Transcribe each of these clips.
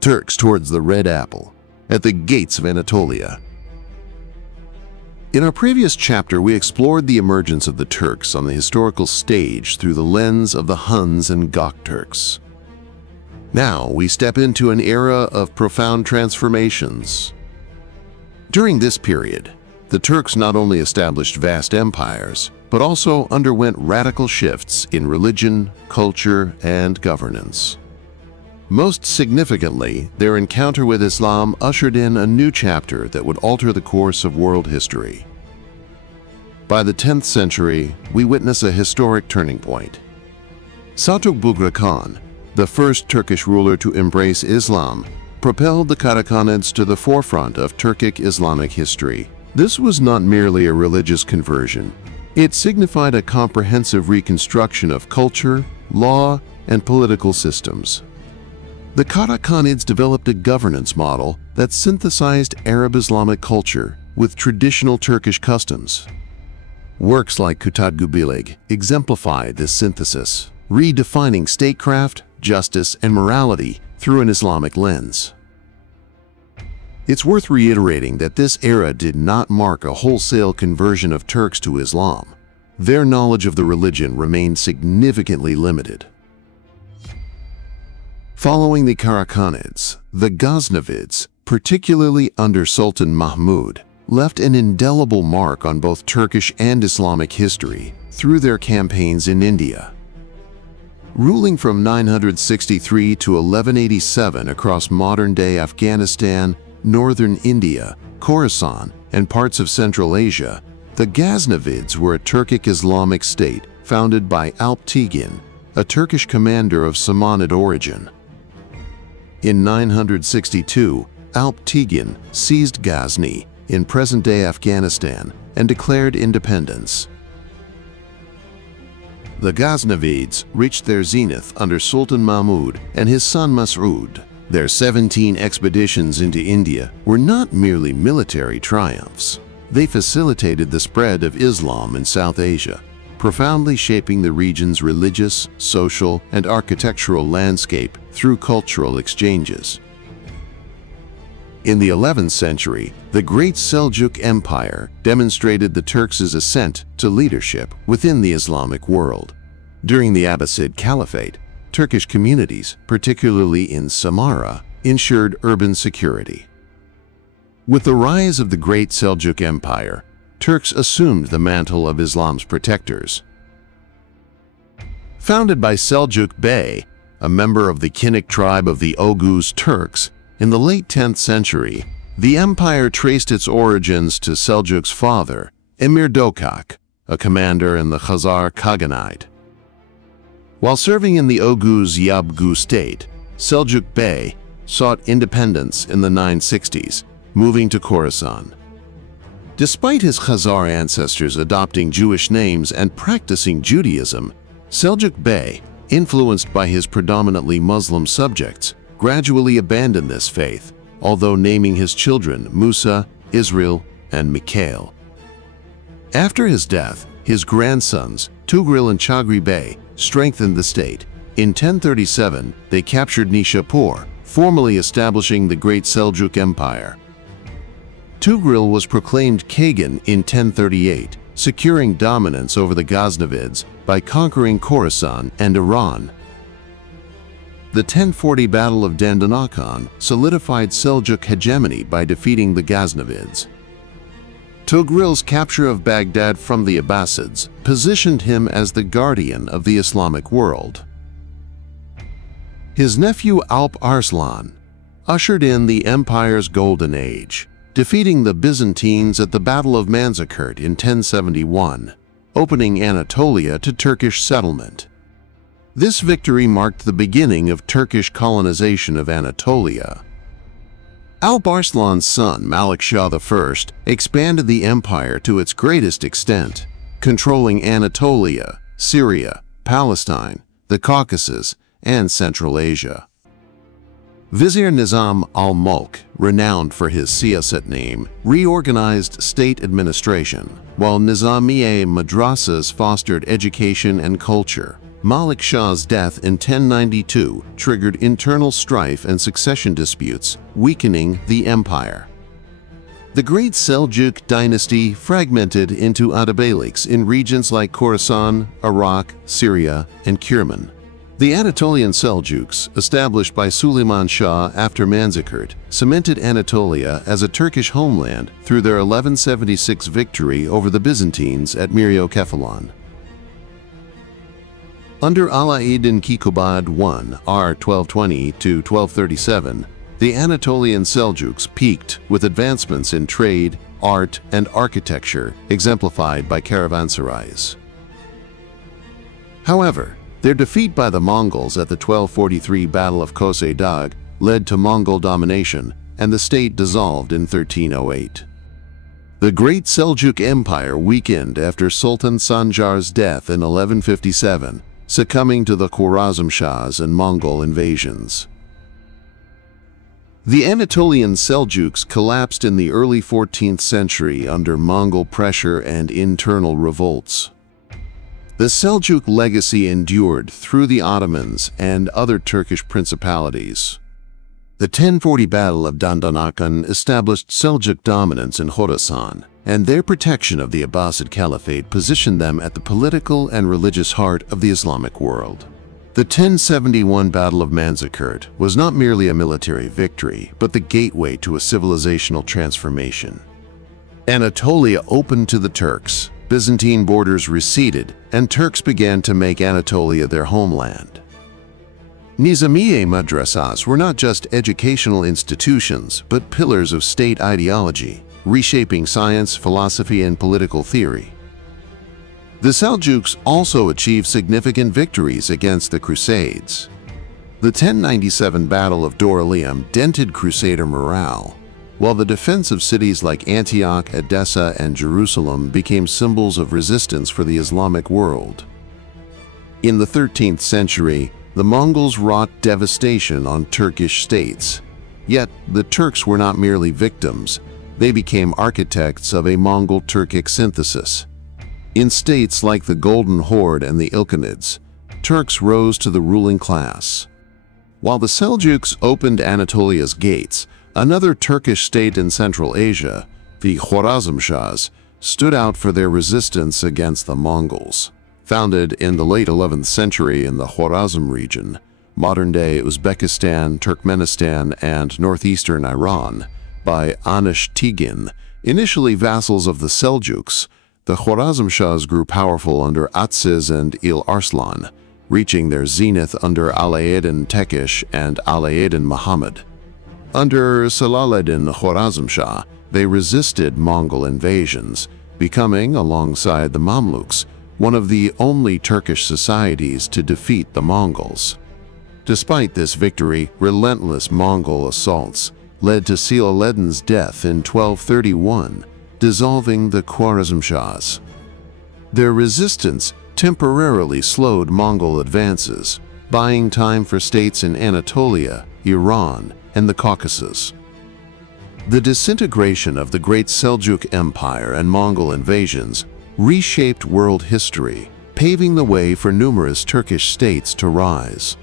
Turks towards the Red Apple, at the gates of Anatolia. In our previous chapter, we explored the emergence of the Turks on the historical stage through the lens of the Huns and Gokturks. Now we step into an era of profound transformations. During this period, the Turks not only established vast empires, but also underwent radical shifts in religion, culture, and governance. Most significantly, their encounter with Islam ushered in a new chapter that would alter the course of world history. By the 10th century, we witness a historic turning point. Seljuk Bughra Khan, the first Turkish ruler to embrace Islam, propelled the Karakhanids to the forefront of Turkic Islamic history. This was not merely a religious conversion. It signified a comprehensive reconstruction of culture, law, and political systems. The Karakhanids developed a governance model that synthesized Arab Islamic culture with traditional Turkish customs. Works like Kutadgubilig exemplify this synthesis, redefining statecraft, justice, and morality through an Islamic lens. It's worth reiterating that this era did not mark a wholesale conversion of Turks to Islam. Their knowledge of the religion remained significantly limited. Following the Karakhanids, the Ghaznavids, particularly under Sultan Mahmud, left an indelible mark on both Turkish and Islamic history through their campaigns in India. Ruling from 963 to 1187 across modern-day Afghanistan, northern India, Khorasan, and parts of Central Asia, the Ghaznavids were a Turkic Islamic state founded by Alp Tigin, a Turkish commander of Samanid origin. In 962, Alp Tigin seized Ghazni in present-day Afghanistan and declared independence. The Ghaznavids reached their zenith under Sultan Mahmud and his son Mas'ud. Their 17 expeditions into India were not merely military triumphs. They facilitated the spread of Islam in South Asia, profoundly shaping the region's religious, social, and architectural landscape through cultural exchanges. In the 11th century, the Great Seljuk Empire demonstrated the Turks' ascent to leadership within the Islamic world. During the Abbasid Caliphate, Turkish communities, particularly in Samarra, ensured urban security. With the rise of the Great Seljuk Empire, Turks assumed the mantle of Islam's protectors. Founded by Seljuk Bey, a member of the Kinnik tribe of the Oghuz Turks, in the late 10th century, the empire traced its origins to Seljuk's father, Emir Dokak, a commander in the Khazar Khaganate. While serving in the Oghuz Yabgu state, Seljuk Bey sought independence in the 960s, moving to Khorasan. Despite his Khazar ancestors adopting Jewish names and practicing Judaism, Seljuk Bey, influenced by his predominantly Muslim subjects, gradually abandoned this faith, although naming his children Musa, Israel, and Mikhail. After his death, his grandsons, Tugril and Chagri Bey, strengthened the state. In 1037, they captured Nishapur, formally establishing the Great Seljuk Empire. Tugril was proclaimed Kagan in 1038, securing dominance over the Ghaznavids by conquering Khorasan and Iran. The 1040 Battle of Dandanakan solidified Seljuk hegemony by defeating the Ghaznavids. Tugril's capture of Baghdad from the Abbasids positioned him as the guardian of the Islamic world. His nephew Alp Arslan ushered in the empire's golden age, defeating the Byzantines at the Battle of Manzikert in 1071, opening Anatolia to Turkish settlement. This victory marked the beginning of Turkish colonization of Anatolia. Alp Arslan's son, Malik Shah I, expanded the empire to its greatest extent, controlling Anatolia, Syria, Palestine, the Caucasus, and Central Asia. Vizier Nizam al-Mulk, renowned for his siyasat name, reorganized state administration, while Nizamiye madrasas fostered education and culture. Malik Shah's death in 1092 triggered internal strife and succession disputes, weakening the empire. The Great Seljuk dynasty fragmented into atabaliks in regions like Khorasan, Iraq, Syria, and Kerman. The Anatolian Seljuks, established by Suleiman Shah after Manzikert, cemented Anatolia as a Turkish homeland through their 1176 victory over the Byzantines at Myriokephalon. Under Ala-ed-Din Kikubad I, R. 1220–1237, the Anatolian Seljuks peaked with advancements in trade, art, and architecture, exemplified by caravanserais. However, their defeat by the Mongols at the 1243 Battle of Kosei Dagh led to Mongol domination, and the state dissolved in 1308. The Great Seljuk Empire weakened after Sultan Sanjar's death in 1157, succumbing to the Khwarezmshahs and Mongol invasions. The Anatolian Seljuks collapsed in the early 14th century under Mongol pressure and internal revolts. The Seljuk legacy endured through the Ottomans and other Turkish principalities. The 1040 Battle of Dandanakan established Seljuk dominance in Khorasan, and their protection of the Abbasid Caliphate positioned them at the political and religious heart of the Islamic world. The 1071 Battle of Manzikert was not merely a military victory, but the gateway to a civilizational transformation. Anatolia opened to the Turks, Byzantine borders receded, and Turks began to make Anatolia their homeland. Nizamiye madrasas were not just educational institutions, but pillars of state ideology, reshaping science, philosophy, and political theory. The Seljuks also achieved significant victories against the Crusades. The 1097 Battle of Dorylaeum dented Crusader morale, while the defensive cities like Antioch, Edessa, and Jerusalem became symbols of resistance for the Islamic world. In the 13th century, the Mongols wrought devastation on Turkish states. Yet, the Turks were not merely victims, they became architects of a Mongol-Turkic synthesis. In states like the Golden Horde and the Ilkhanids, Turks rose to the ruling class. While the Seljuks opened Anatolia's gates, another Turkish state in Central Asia, the Khwarezmshahs, stood out for their resistance against the Mongols. Founded in the late 11th century in the Khwarezm region, modern-day Uzbekistan, Turkmenistan, and northeastern Iran, by Anush-Tigin, initially vassals of the Seljuks, the Khwarezmshahs grew powerful under Atsiz and Il-Arslan, reaching their zenith under Ala-ed-Din Tekish and Ala-ed-Din Muhammad. Under Salah-ed-Din Khwarezmshah, they resisted Mongol invasions, becoming, alongside the Mamluks, one of the only Turkish societies to defeat the Mongols. Despite this victory, relentless Mongol assaults led to Salah-ed-Din's death in 1231, dissolving the Khwarezmshahs. Their resistance temporarily slowed Mongol advances, buying time for states in Anatolia, Iran, and the Caucasus. The disintegration of the Great Seljuk Empire and Mongol invasions reshaped world history, paving the way for numerous Turkish states to rise.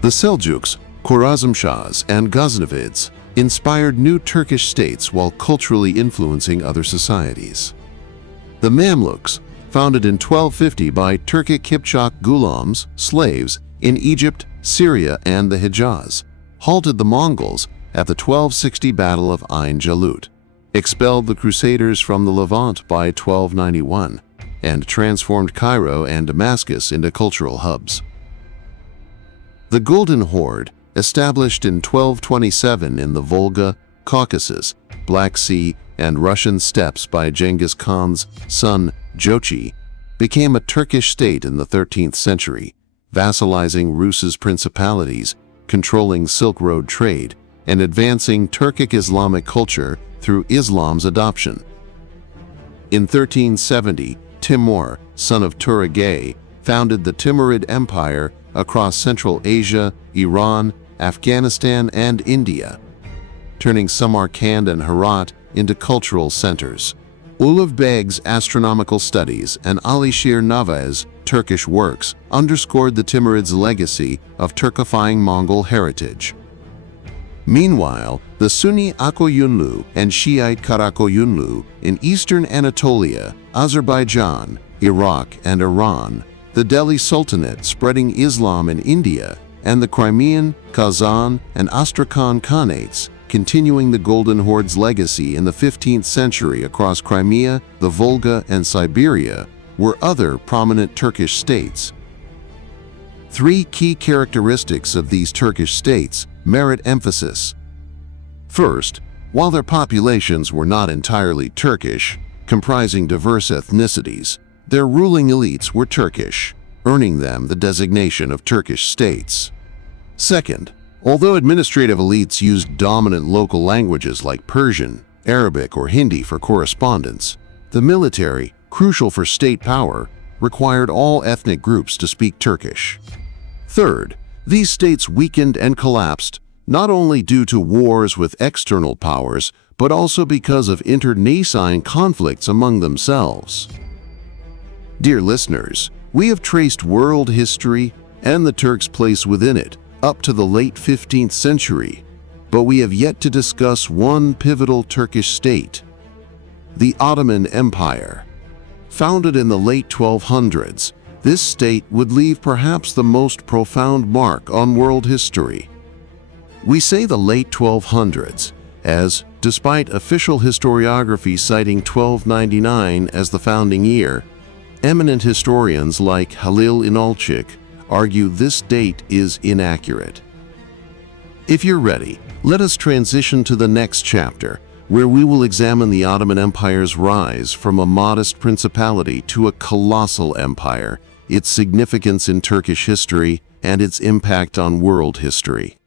The Seljuks, Khwarezmshahs, and Ghaznavids inspired new Turkish states while culturally influencing other societies. The Mamluks, founded in 1250 by Turkic Kipchak Gulams, slaves, in Egypt, Syria, and the Hejaz, halted the Mongols at the 1260 Battle of Ain Jalut, expelled the Crusaders from the Levant by 1291, and transformed Cairo and Damascus into cultural hubs. The Golden Horde, established in 1227 in the Volga, Caucasus, Black Sea, and Russian steppes by Genghis Khan's son Jochi, became a Turkish state in the 13th century, vassalizing Rus's principalities, controlling Silk Road trade, and advancing Turkic Islamic culture through Islam's adoption. In 1370, Timur, son of Turagay, founded the Timurid Empire across Central Asia, Iran, Afghanistan, and India, turning Samarkand and Herat into cultural centers. Ulugh Beg's astronomical studies and Alishir Navaz Turkish works underscored the Timurids' legacy of Turkifying Mongol heritage. Meanwhile, the Sunni Akoyunlu and Shiite Karakoyunlu in eastern Anatolia, Azerbaijan, Iraq, and Iran, the Delhi Sultanate spreading Islam in India, and the Crimean, Kazan, and Astrakhan Khanates continuing the Golden Horde's legacy in the 15th century across Crimea, the Volga, and Siberia, were other prominent Turkish states. Three key characteristics of these Turkish states merit emphasis. First, while their populations were not entirely Turkish, comprising diverse ethnicities, their ruling elites were Turkish, earning them the designation of Turkish states. Second, although administrative elites used dominant local languages like Persian, Arabic, or Hindi for correspondence, the military, crucial for state power, required all ethnic groups to speak Turkish. Third, these states weakened and collapsed not only due to wars with external powers, but also because of internecine conflicts among themselves. Dear listeners, we have traced world history and the Turks' place within it up to the late 15th century, but we have yet to discuss one pivotal Turkish state, the Ottoman Empire. Founded in the late 1200s, this state would leave perhaps the most profound mark on world history. We say the late 1200s, as, despite official historiography citing 1299 as the founding year, eminent historians like Halil İnalcık argue this date is inaccurate. If you're ready, let us transition to the next chapter, where we will examine the Ottoman Empire's rise from a modest principality to a colossal empire, its significance in Turkish history, and its impact on world history.